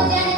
Golden